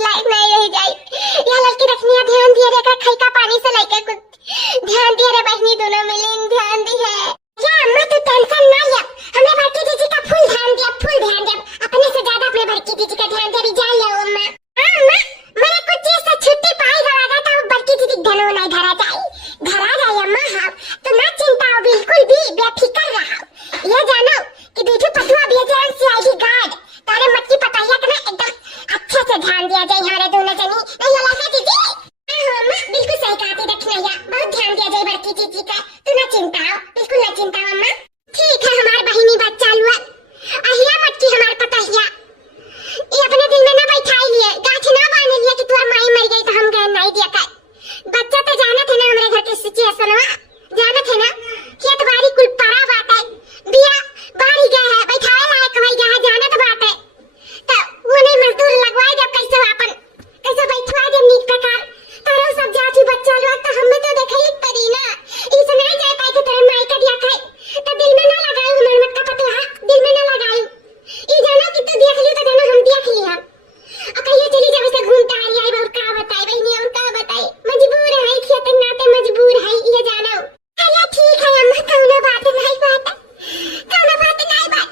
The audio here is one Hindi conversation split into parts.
लायक लायक नहीं रह जाई। यह लड़की रखनी है, ध्यान दिया रे, का खई का पानी से लेके कुछ ध्यान दिया रे बहनी, दोनों मिले ध्यान दी है। या अम्मा तू टेंशन ना ले, हमने बड़की दीदी का फुल ध्यान दिया, फुल ध्यान दिया, अपने से ज्यादा अपने बड़की दीदी का ध्यान दिया। जा ले अम्मा। हां अम्मा, मैंने कुछ चीज से छुट्टी पाई गवागा था, बड़की दीदी धनो नहीं धरा जाए, धरा जाए अम्मा। हां तो ना चिंता हो, बिल्कुल भी बेफिक्र रहो। ये जानो कि दीदी पटुआ भी जान सीआईडी गार्ड तारे मत की पताइया के ना एकदम अच्छे से ध्यान दिया जाए हमारे दोनों जनी। नहीं लगा दीदी? हां अम्मा बिल्कुल सही कहती, रखना या बहुत ध्यान दिया जाए बड़की दीदी का, तू ना चिंता हो, बिल्कुल ना चिंता हो अम्मा। ठीक है हमार बहिनी बात चालू है, अहिया मत की हमार पताइया ये अपने दिल में ना बैठाई लिए, गाछ ना बांध लिए कि तू माई मर गई तो हम गए नहीं दिया कर। बच्चा तो जाना थे ना हमारे घर के सिचुएशन में, जाना थे ना खेत बाड़ी कुल पड़ा बात है, बिया बाड़ी गया है, बैठाए लायक हो गया है, जाना तो बात है तो वो नहीं मजदूर लगवाए जब कैसे अपन कैसे बैठवा दे नीक प्रकार तारा सब जाति बच्चा लोग तो हमें तो देखे ही पड़ी ना, इस नहीं जा पाए तो तेरे माई का दिया खाए तो दिल में ना लगाई, हमारे मत का पता है दिल में ना लगाई। ये जाना कि तू देख लियो तो जाना हम देख लिया और कहिए चली जाओ से घूमता आ रही है और का बताए बहनी और का बताए, मजबूर है खेत नाते मजबूर है ये जानो। अरे ठीक है अम्मा, कौनो बात नहीं बात, कौनो बात नहीं बात।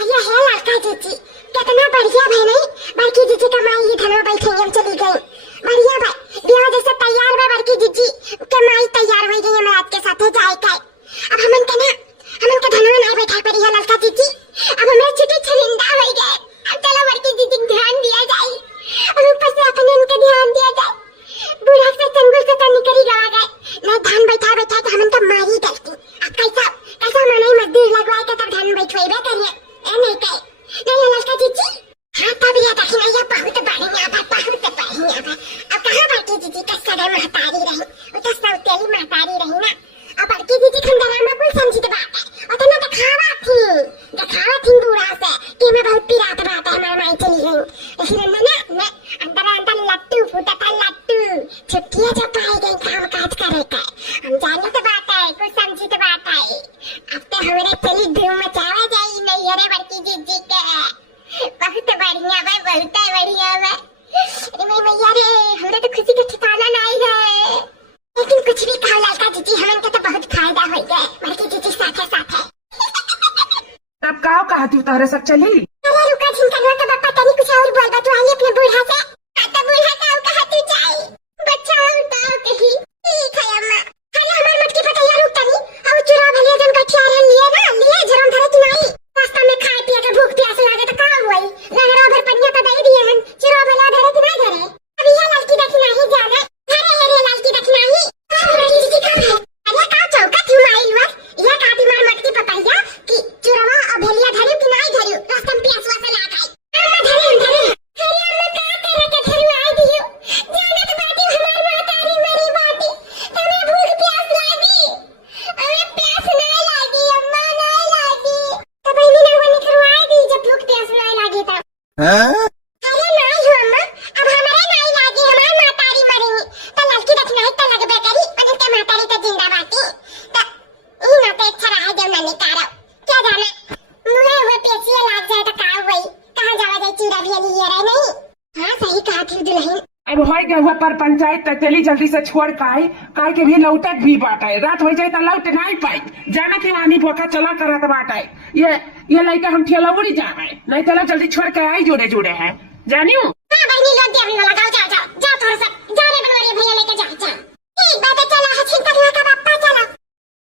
अरे है लड़का जीजी कितना बढ़िया भाई, नहीं बड़की जीजी का माई ही धनो बैठे हम चली गई, बढ़िया भाई ब्याह जैसे तैयार है बड़की जीजी के माई तैयार हो गई है रात के साथ जाए का। अब हमन के धनो नहीं बैठा पड़ी है लड़का जीजी, अब हमें छुट्टी छरिंदा हो गए। अब चलो बड़की दीदी ध्यान दिया जाए और ऊपर से अपने उनके ध्यान दिया जाए, बूढ़ा से चंगुल से तो निकली गवा गए नहीं धान बैठा बैठा तो हम तो मारी डलती। अब कैसा कैसा मनाई मजदूर लगवाए के तब धान बैठवेबे करिए ए नहीं कहे नहीं लड़का जीजी। हां तब ये देखना ये बहुत बढ़िया बात, बहुत बढ़िया बात। अब कहां बड़की दीदी का सदा महतारी रही, वो तो सौतेली महतारी रही ना। अब बड़की दीदी खंडरा में कुल समझी बात है, और तो ना दिखावा थी बूढ़ा से कि मैं बहुत पिरात बात है हमारे माई चली गई, इसलिए ना अंदर अंदर लट्टू फूटा था लट्टू, छुट्टियां जो पाई गई काम काज करे का हम जाने तो बात है, कुछ समझी तो बात है। अब तो हमारे चली धूम मचावा जाई नहीं अरे बड़की दीदी के, बहुत बढ़िया भाई, बहुत बढ़िया भाई। अरे मैं मैया रे हमरे तो खुशी का ठिकाना नहीं है, लेकिन कुछ भी कहो लड़का दीदी हमन के तो बहुत फायदा हो गया बड़की दीदी साथे साथे। तब काओ कहा तू तारे सब चली? अरे रुका झिनका तो बापा तनी कुछ और बोल बा तू आली अपने बूढ़ा से, आता बूढ़ा काओ कहा तू जाई बच्चा उताओ कही। ठीक है अम्मा। अरे हमार मत की पता यार रुक तनी और चुरा भले जन कठिया लिए ना लिए जरम धरे कि नहीं, रास्ता में खाए पिए के भूख प्यास लागे तो का हुई नगरा भर पनिया तो दे दिए हन, चुरा भले धरे कि नहीं धरे। अब ये लड़की देखना ही जाना, अरे लड़की देखना ही बड़ी दीदी का है। अरे का चौका तू आई हुआ या का दी मार मत की पता या कि चुरावा और भेलिया धरियो कि नहीं धरियो, रास्ता में प्यास वाला ला गई अम्मा धरे अरे अम्मा का तेरे के धरियो आई दियो जानत बाटी हमार मातारी मरी बाटी तने भूख प्यास लागी, अरे प्यास नहीं लागी अम्मा नहीं लागी तो बहनी ना बनी करवाई दी जब भूख प्यास नहीं लागी तब। हां अरे नहीं हो अम्मा, अब हमारे नहीं लागी हमार मातारी मरी तो लड़की देखना है तो लगबे करी और के मातारी तो जिंदा बाटी तो ई ना पे अच्छा रहा जब ना निकारो क्या जाना मुझे वो पेचिया लाग जाए तो का हुई कहां जावा जाए चूरा भी लिए रहे नहीं। हां सही कहा थी दुल्हन। अब हो गया हुआ पर पंचायत तक चली जल्दी से छोड़ काय काय के भी लौटक भी बाटाए, रात हो जाए तो लौट नहीं पाई, जाना कि वानी भोका चला करत बाटाए। ये लड़का हम ठेला उड़ी जा रहे नहीं चला जल्दी छोड़ के आई जोड़े जोड़े है जानियो।